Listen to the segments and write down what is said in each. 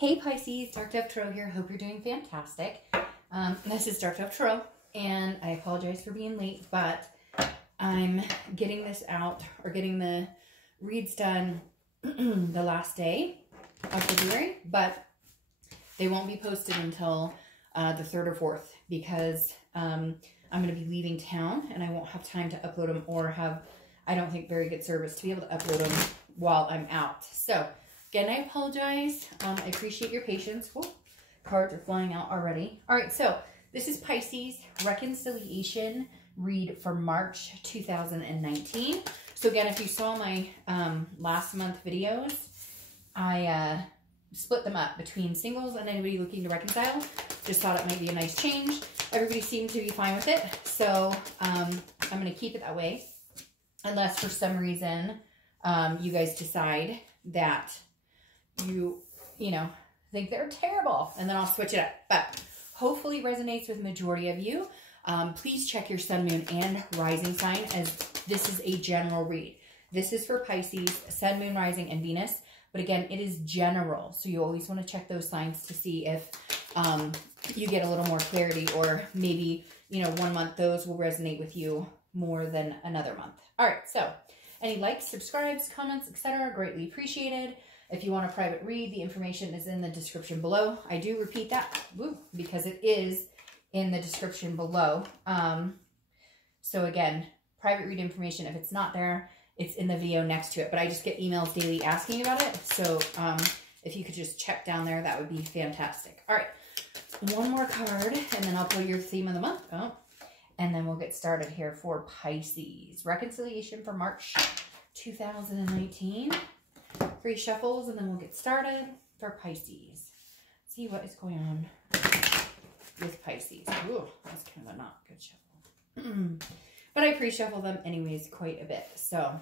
Hey Pisces, Dark Dove Tarot here. Hope you're doing fantastic. This is Dark Dove Tarot, and I apologize for being late, but I'm getting this out, or getting the reads done the last day of February, but they won't be posted until the 3rd or 4th, because I'm going to be leaving town, and I won't have time to upload them, or have, I don't think, very good service to be able to upload them while I'm out. So again, I apologize. I appreciate your patience. Whoa, cards are flying out already. All right, so this is Pisces reconciliation read for March 2019. So again, if you saw my last month videos, I split them up between singles and anybody looking to reconcile. Just thought it might be a nice change. Everybody seemed to be fine with it, so I'm going to keep it that way, unless for some reason you guys decide that you know, think they're terrible, and then I'll switch it up. But hopefully it resonates with the majority of you. Please check your sun, moon, and rising sign, as this is a general read. This is for Pisces, sun, moon, rising, and Venus. But again, it is general, so you always want to check those signs to see if you get a little more clarity, or maybe, you know, one month those will resonate with you more than another month. All right, so any likes, subscribes, comments, etc., greatly appreciated. If you want a private read, the information is in the description below. I do repeat that, because it is in the description below. So again, private read information, if it's not there, it's in the video next to it. But I just get emails daily asking about it. So if you could just check down there, that would be fantastic. All right, one more card, and then I'll pull your theme of the month. And then we'll get started here for Pisces. Reconciliation for March 2019. 3 shuffles, and then we'll get started for Pisces. See what is going on with Pisces. Ooh, that's kind of a not good shuffle. But I pre-shuffle them anyways quite a bit, so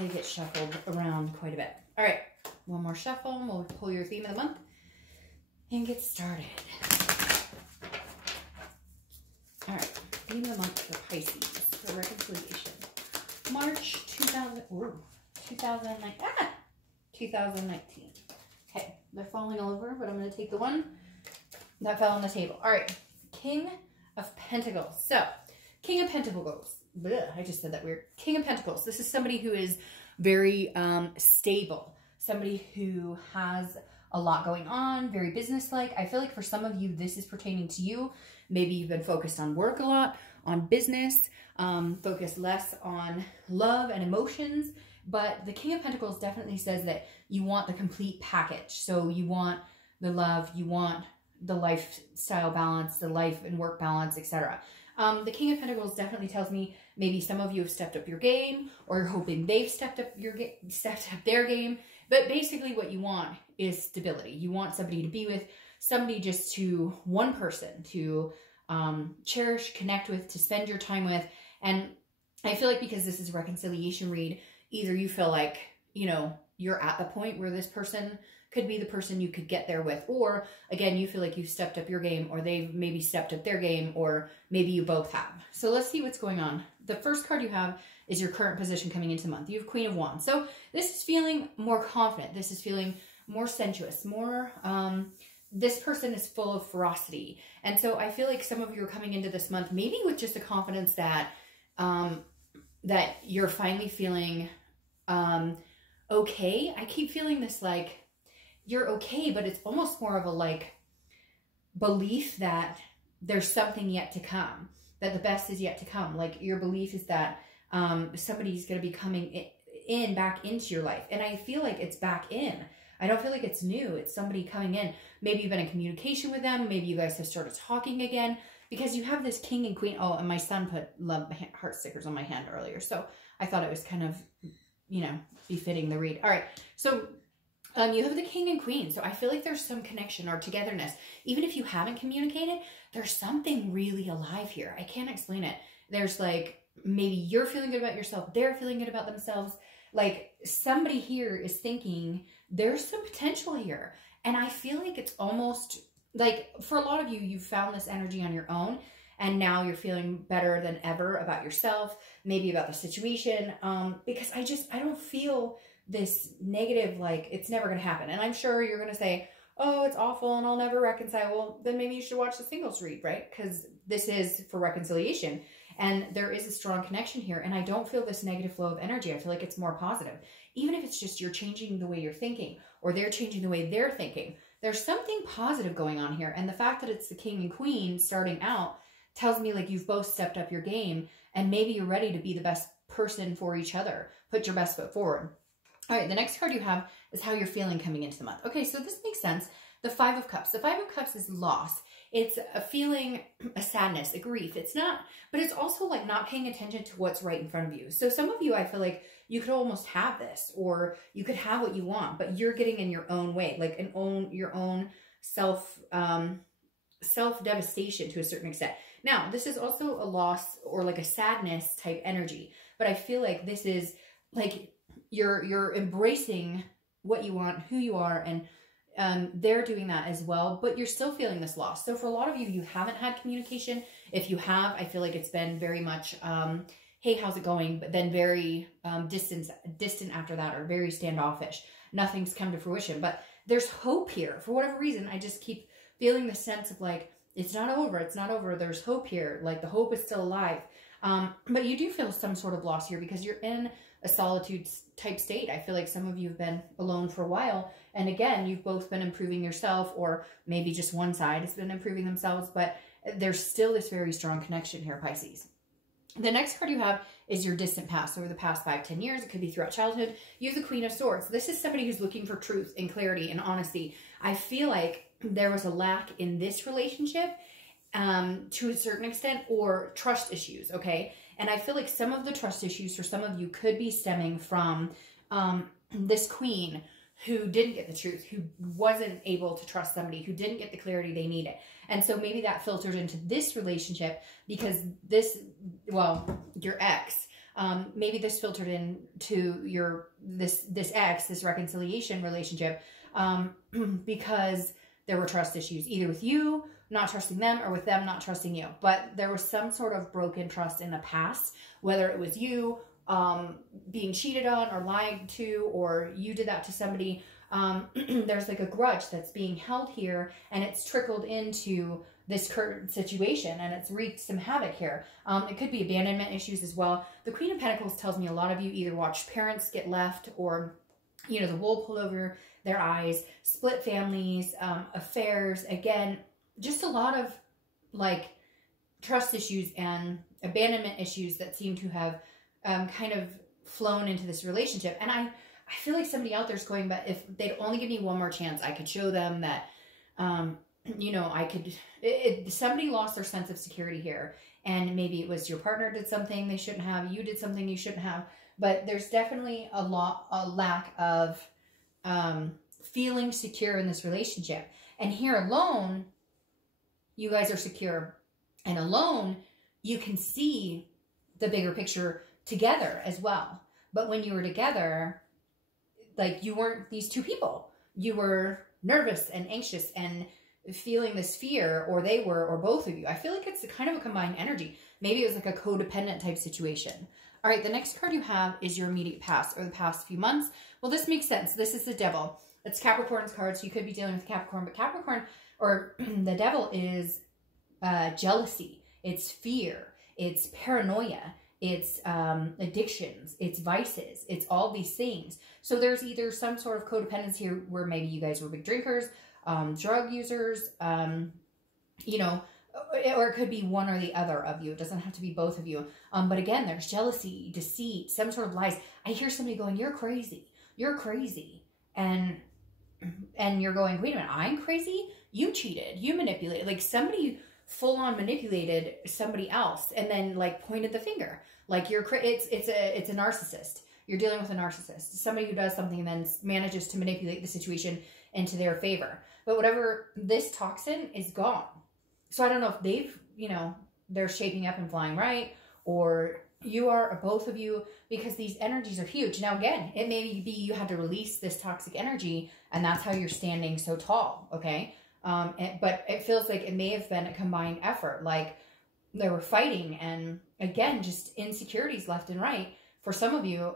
they get shuffled around quite a bit. All right, one more shuffle, and we'll pull your theme of the month and get started. All right, theme of the month for Pisces for reconciliation. March 2019. Okay, they're falling all over, but I'm going to take the one that fell on the table. All right, King of Pentacles. So, King of Pentacles. Blech, I just said that weird. King of Pentacles. This is somebody who is very stable. Somebody who has a lot going on, very businesslike. I feel like for some of you, this is pertaining to you. Maybe you've been focused on work a lot, on business, focused less on love and emotions. But the King of Pentacles definitely says that you want the complete package. So you want the love, you want the lifestyle balance, the life and work balance, etc. The King of Pentacles definitely tells me maybe some of you have stepped up your game, or you're hoping they've stepped up their game. But basically what you want is stability. You want somebody to be with, somebody just to, one person to cherish, connect with, to spend your time with. And I feel like because this is a reconciliation read, either you feel like, you know, you're at the point where this person could be the person you could get there with, or again, you feel like you've stepped up your game, or they've maybe stepped up their game, or maybe you both have. So let's see what's going on. The first card you have is your current position coming into the month. You have Queen of Wands. So this is feeling more confident. This is feeling more sensuous, more, this person is full of ferocity. And so I feel like some of you are coming into this month maybe with just a confidence that, that you're finally feeling okay. I keep feeling this like you're okay, but it's almost more of a like belief that there's something yet to come, that the best is yet to come. Like your belief is that somebody's going to be coming back into your life. And I feel like it's back in. I don't feel like it's new. It's somebody coming in. Maybe you've been in communication with them. Maybe you guys have started talking again, because you have this King and Queen. Oh, and my son put love heart stickers on my hand earlier. So I thought it was kind of, you know, befitting the read. All right. So you have the King and Queen. So I feel like there's some connection or togetherness. Even if you haven't communicated, there's something really alive here. I can't explain it. There's like, maybe you're feeling good about yourself. They're feeling good about themselves. Like somebody here is thinking there's some potential here. And I feel like it's almost like for a lot of you, you've found this energy on your own, and now you're feeling better than ever about yourself, maybe about the situation. Because I don't feel this negative, like, it's never going to happen. And I'm sure you're going to say, oh, it's awful and I'll never reconcile. Well, then maybe you should watch the singles read, right? Because this is for reconciliation. And there is a strong connection here. And I don't feel this negative flow of energy. I feel like it's more positive. Even if it's just you're changing the way you're thinking, or they're changing the way they're thinking. There's something positive going on here. And the fact that it's the king and queen starting out tells me like you've both stepped up your game, and maybe you're ready to be the best person for each other. Put your best foot forward. All right, the next card you have is how you're feeling coming into the month. Okay, so this makes sense. The Five of Cups. The Five of Cups is loss. It's a feeling, a sadness, a grief. It's not, but it's also like not paying attention to what's right in front of you. So some of you, I feel like you could almost have this, or you could have what you want, but you're getting in your own way, like your own self-devastation to a certain extent. Now, this is also a loss or like a sadness type energy, but I feel like this is like you're embracing what you want, who you are, and they're doing that as well, but you're still feeling this loss. So for a lot of you, you haven't had communication. If you have, I feel like it's been very much, hey, how's it going? But then very distant after that, or very standoffish. Nothing's come to fruition, but there's hope here. For whatever reason, I just keep feeling the sense of like, it's not over. It's not over. There's hope here. Like the hope is still alive. But you do feel some sort of loss here because you're in a solitude type state. I feel like some of you have been alone for a while. And again, you've both been improving yourself, or maybe just one side has been improving themselves, but there's still this very strong connection here, Pisces. The next card you have is your distant past, over the past 5-10 years. It could be throughout childhood. You have the Queen of Swords. This is somebody who's looking for truth and clarity and honesty. I feel like there was a lack in this relationship to a certain extent, or trust issues, okay? And I feel like some of the trust issues for some of you could be stemming from this queen who didn't get the truth, who wasn't able to trust somebody, who didn't get the clarity they needed. And so maybe that filtered into this relationship because this, well, your ex, maybe this filtered into this ex, this reconciliation relationship, because there were trust issues, either with you not trusting them or with them not trusting you. But there was some sort of broken trust in the past, whether it was you being cheated on or lied to, or you did that to somebody. There's like a grudge that's being held here, and it's trickled into this current situation, and it's wreaked some havoc here. It could be abandonment issues as well. The Queen of Pentacles tells me a lot of you either watched parents get left, or, you know, the wool pulled over their eyes, split families, affairs, again, just a lot of like trust issues and abandonment issues that seem to have kind of flown into this relationship. And I feel like somebody out there is going, but if they'd only give me one more chance, I could show them that, you know, I could, somebody lost their sense of security here. And maybe it was your partner did something they shouldn't have, you did something you shouldn't have, but there's definitely a lack of feeling secure in this relationship. And here alone, you guys are secure, and alone, you can see the bigger picture together as well. But when you were together, like, you weren't these two people. You were nervous and anxious and feeling this fear, or they were, or both of you. I feel like it's a kind of a combined energy. Maybe it was like a codependent type situation. All right, the next card you have is your immediate past, or the past few months. Well, this makes sense. This is the Devil. It's Capricorn's card, so you could be dealing with Capricorn, but Capricorn, or the Devil, is jealousy. It's fear. It's paranoia. It's addictions. It's vices. It's all these things. So there's either some sort of codependency here where maybe you guys were big drinkers, drug users, you know, or it could be one or the other of you. It doesn't have to be both of you. But again, there's jealousy, deceit, some sort of lies. I hear somebody going, you're crazy. You're crazy. And you're going, wait a minute, I'm crazy? You cheated. You manipulated. Like, somebody full on manipulated somebody else and then like pointed the finger. Like, it's a narcissist. You're dealing with a narcissist. Somebody who does something and then manages to manipulate the situation into their favor. But whatever, this toxin is gone. So I don't know if they've, you know, they're shaping up and flying right, or you are, or both of you, because these energies are huge. Now, again, it may be you had to release this toxic energy, and that's how you're standing so tall, okay? But it feels like it may have been a combined effort. Like, they were fighting, and again, just insecurities left and right For some of you,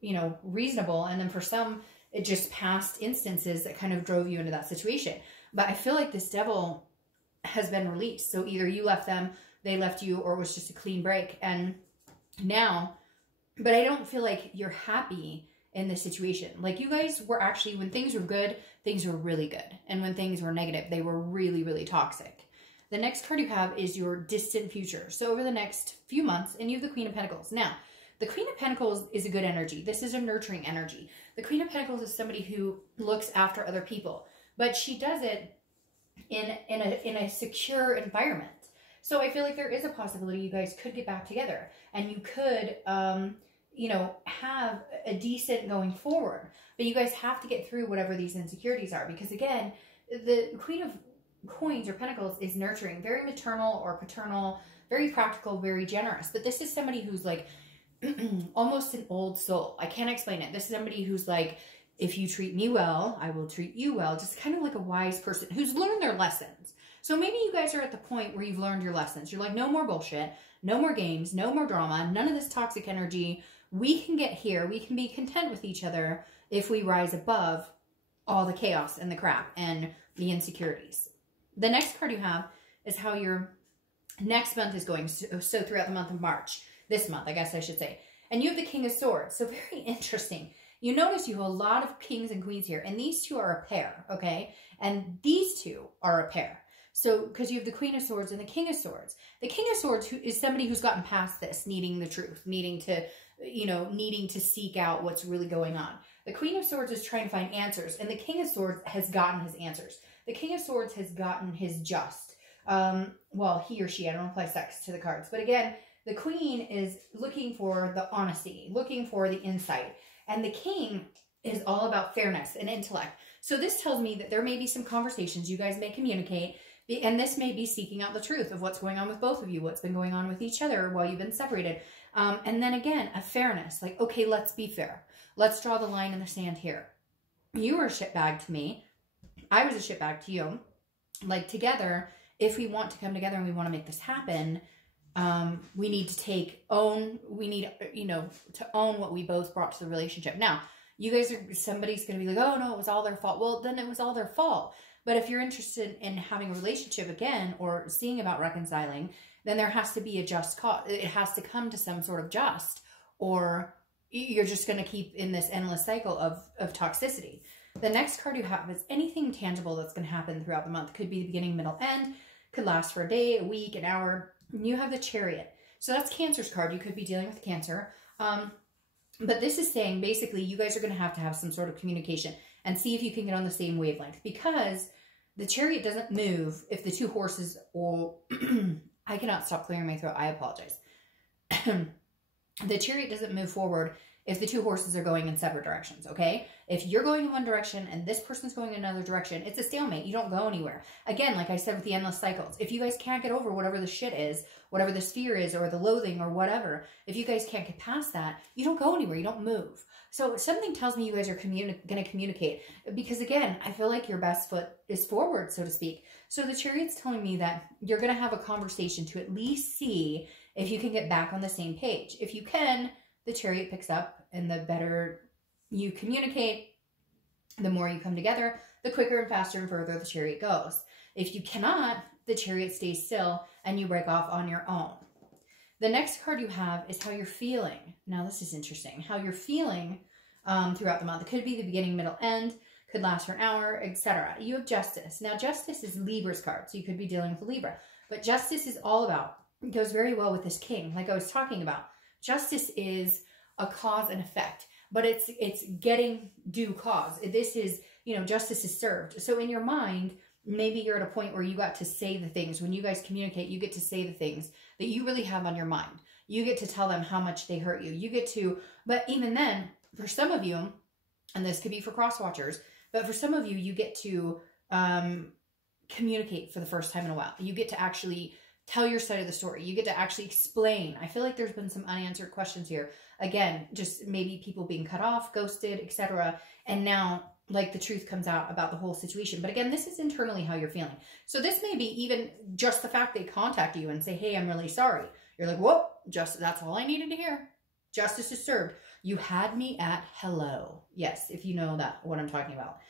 you know, reasonable. And then for some, it just past instances that kind of drove you into that situation. But I feel like this devil has been released. So either you left them, they left you, or it was just a clean break. And now, but I don't feel like you're happy in this situation. Like you guys were actually, when things were good, things were really good. And when things were negative, they were really, really toxic. The next card you have is your distant future. So over the next few months, and you have the Queen of Pentacles. Now, the Queen of Pentacles is a good energy. This is a nurturing energy. The Queen of Pentacles is somebody who looks after other people, but she does it in a secure environment. So I feel like there is a possibility you guys could get back together, and you could, you know, have a decent going forward. But you guys have to get through whatever these insecurities are, because again, the Queen of Coins or Pentacles is nurturing, very maternal or paternal, very practical, very generous. But this is somebody who's like almost an old soul. I can't explain it. This is somebody who's like, if you treat me well, I will treat you well. Just kind of like a wise person who's learned their lessons. So maybe you guys are at the point where you've learned your lessons. You're like, no more bullshit, no more games, no more drama, none of this toxic energy. We can get here. We can be content with each other if we rise above all the chaos and the crap and the insecurities. The next card you have is how your next month is going. So throughout the month of March, this month, I guess I should say. And you have the King of Swords. So very interesting. You notice you have a lot of kings and queens here, and these two are a pair, okay? And these two are a pair. So, because you have the Queen of Swords and the King of Swords. The King of Swords is somebody who's gotten past this, needing the truth, needing to, you know, needing to seek out what's really going on. The Queen of Swords is trying to find answers, and the King of Swords has gotten his answers. The King of Swords has gotten his just. Well, he or she, I don't apply sex to the cards. But again, the Queen is looking for the honesty, looking for the insight. And the King is all about fairness and intellect. So this tells me that there may be some conversations you guys may communicate, and this may be seeking out the truth of what's going on with both of you, what's been going on with each other while you've been separated. And then again, a fairness, like, okay, let's be fair. Let's draw the line in the sand here. You were a shitbag to me. I was a shitbag to you. Like, together, if we want to come together and we want to make this happen, we need to we need, you know, to own what we both brought to the relationship. Now, you guys are, somebody's going to be like, oh no, it was all their fault. Well, then it was all their fault. But if you're interested in having a relationship again, or seeing about reconciling, then there has to be a just cause. It has to come to some sort of just, or you're just going to keep in this endless cycle of toxicity. The next card you have is anything tangible that's going to happen throughout the month. Could be the beginning, middle, end. Could last for a day, a week, an hour. You have the Chariot. So that's Cancer's card. You could be dealing with Cancer. But this is saying basically you guys are going to have some sort of communication and see if you can get on the same wavelength, because the Chariot doesn't move if the two horses, or I cannot stop clearing my throat. I apologize. The Chariot doesn't move forward if the two horses are going in separate directions, okay? If you're going in one direction and this person's going in another direction, it's a stalemate. You don't go anywhere. Again, like I said with the endless cycles, if you guys can't get over whatever the shit is, whatever the fear is, or the loathing, or whatever, if you guys can't get past that, you don't go anywhere. You don't move. So something tells me you guys are going to communicate, because again, I feel like your best foot is forward, so to speak. So the Chariot's telling me that you're going to have a conversation to at least see if you can get back on the same page. If you can, the Chariot picks up, and the better you communicate, the more you come together, the quicker and faster and further the Chariot goes. If you cannot, the Chariot stays still and you break off on your own. The next card you have is how you're feeling. Now, this is interesting. How you're feeling throughout the month. It could be the beginning, middle, end. Could last for an hour, etc. You have Justice. Now, Justice is Libra's card, so you could be dealing with a Libra. But Justice is all about, it goes very well with this King, like I was talking about. Justice is a cause and effect, but it's getting due cause. This is, you know, justice is served. So in your mind, maybe you're at a point where you got to say the things. When you guys communicate, you get to say the things that you really have on your mind. You get to tell them how much they hurt you. You get to, but even then, for some of you, and this could be for cross watchers, but for some of you, you get to communicate for the first time in a while. You get to actually tell your side of the story. You get to actually explain. I feel like there's been some unanswered questions here. Again, just maybe people being cut off, ghosted, etc. And now, like, the truth comes out about the whole situation. But again, this is internally how you're feeling. So this may be even just the fact they contact you and say, hey, I'm really sorry. You're like, whoa, just that's all I needed to hear. Justice is served. You had me at hello. Yes, if you know that, what I'm talking about.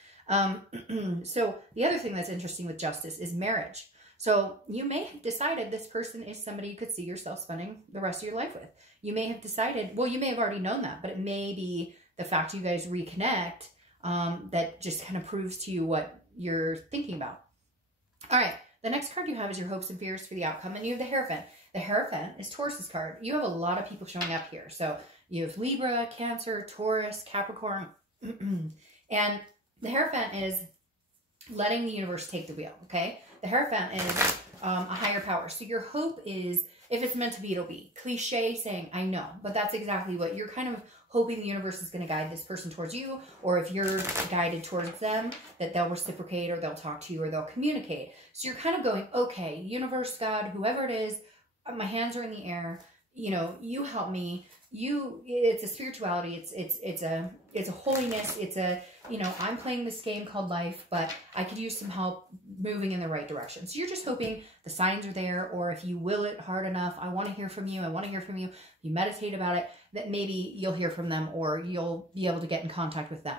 So the other thing that's interesting with justice is marriage. So you may have decided this person is somebody you could see yourself spending the rest of your life with. You may have decided, well, you may have already known that, but it may be the fact you guys reconnect that just kind of proves to you what you're thinking about. All right. The next card you have is your hopes and fears for the outcome, and you have the Hierophant. The Hierophant is Taurus's card. You have a lot of people showing up here. So you have Libra, Cancer, Taurus, Capricorn, and the Hierophant is letting the universe take the wheel, okay? The Hierophant is a higher power. So your hope is, if it's meant to be, it'll be. Cliche saying, I know, but that's exactly what you're kind of hoping the universe is going to guide this person towards you, or if you're guided towards them, that they'll reciprocate or they'll talk to you or they'll communicate. So you're kind of going, okay, universe, God, whoever it is, my hands are in the air. You know, you help me. It's a spirituality. It's a holiness. It's a, you know, I'm playing this game called life, but I could use some help moving in the right direction. So you're just hoping the signs are there, or if you will it hard enough, I want to hear from you. I want to hear from you. If you meditate about it, that maybe you'll hear from them or you'll be able to get in contact with them.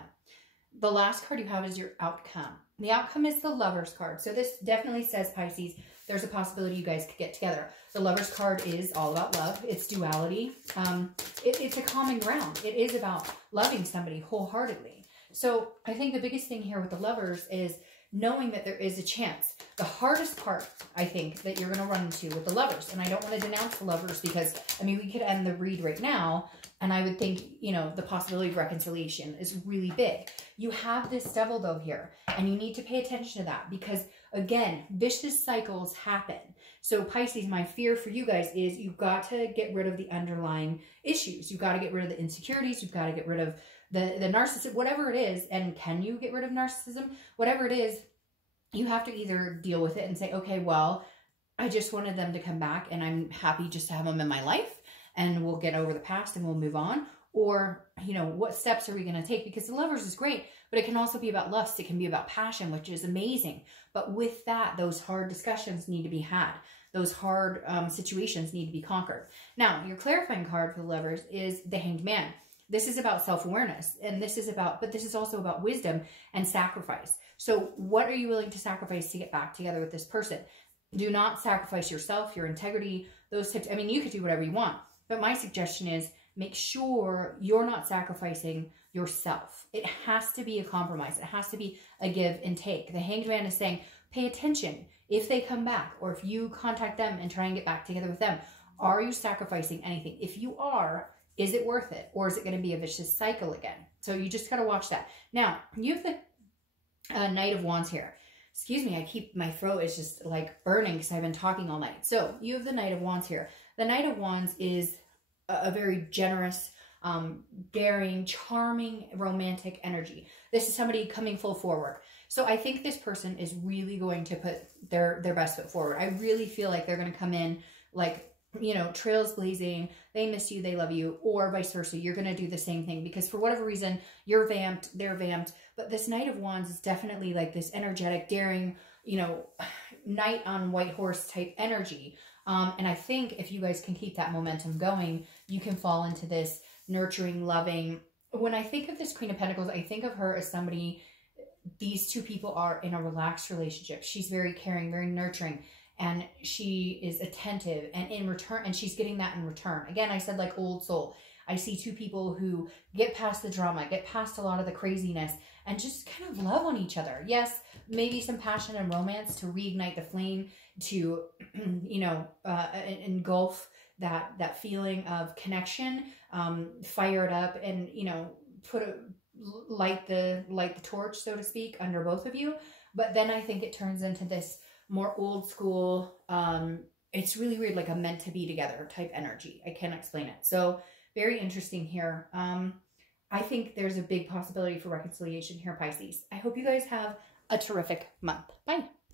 The last card you have is your outcome. The outcome is the Lover's card. So this definitely says, Pisces, there's a possibility you guys could get together. The Lover's card is all about love. It's duality. It's a common ground. It is about loving somebody wholeheartedly. So I think the biggest thing here with the Lovers is knowing that there is a chance. The hardest part, I think, that you're going to run into with the Lovers, and I don't want to denounce the Lovers because, I mean, we could end the read right now, and I would think, you know, the possibility of reconciliation is really big. You have this Devil, though, here, and you need to pay attention to that because, again, vicious cycles happen. So, Pisces, my fear for you guys is you've got to get rid of the underlying issues. You've got to get rid of the insecurities. You've got to get rid of the narcissism, whatever it is. And can you get rid of narcissism? Whatever it is, you have to either deal with it and say, okay, well, I just wanted them to come back and I'm happy just to have them in my life and we'll get over the past and we'll move on. Or, you know, what steps are we going to take? Because the Lovers is great, but it can also be about lust. It can be about passion, which is amazing. But with that, those hard discussions need to be had. Those hard situations need to be conquered. Now, your clarifying card for the Lovers is the Hanged Man. This is about self-awareness, and this is about, but this is also about wisdom and sacrifice. So what are you willing to sacrifice to get back together with this person? Do not sacrifice yourself, your integrity, those types. I mean, you could do whatever you want, but my suggestion is make sure you're not sacrificing yourself. It has to be a compromise. It has to be a give and take. The Hanged Man is saying, pay attention. If they come back, or if you contact them and try and get back together with them, are you sacrificing anything? If you are, is it worth it? Or is it going to be a vicious cycle again? So you just got to watch that. Now, you have the Knight of Wands here. Excuse me, my throat is just like burning because I've been talking all night. So you have the Knight of Wands here. The Knight of Wands is a very generous, daring, charming, romantic energy. This is somebody coming full forward. So I think this person is really going to put their best foot forward. I really feel like they're going to come in like, you know, trails blazing, they miss you, they love you, or vice versa. You're going to do the same thing because for whatever reason, you're vamped, they're vamped. But this Knight of Wands is definitely like this energetic, daring, you know, knight on white horse type energy. And I think if you guys can keep that momentum going, you can fall into this nurturing, loving. When I think of this Queen of Pentacles, I think of her as somebody, these two people are in a relaxed relationship. She's very caring, very nurturing. And she is attentive and in return, and she's getting that in return. Again, I said like old soul. I see two people who get past the drama, get past a lot of the craziness, and just kind of love on each other. Yes, maybe some passion and romance to reignite the flame, to, you know, engulf that feeling of connection, fire it up, and, you know, light the torch, so to speak, under both of you. But then I think it turns into this more old school, it's really weird, like a meant to be together type energy. I can't explain it. So very interesting here. I think there's a big possibility for reconciliation here, Pisces. I hope you guys have a terrific month. Bye.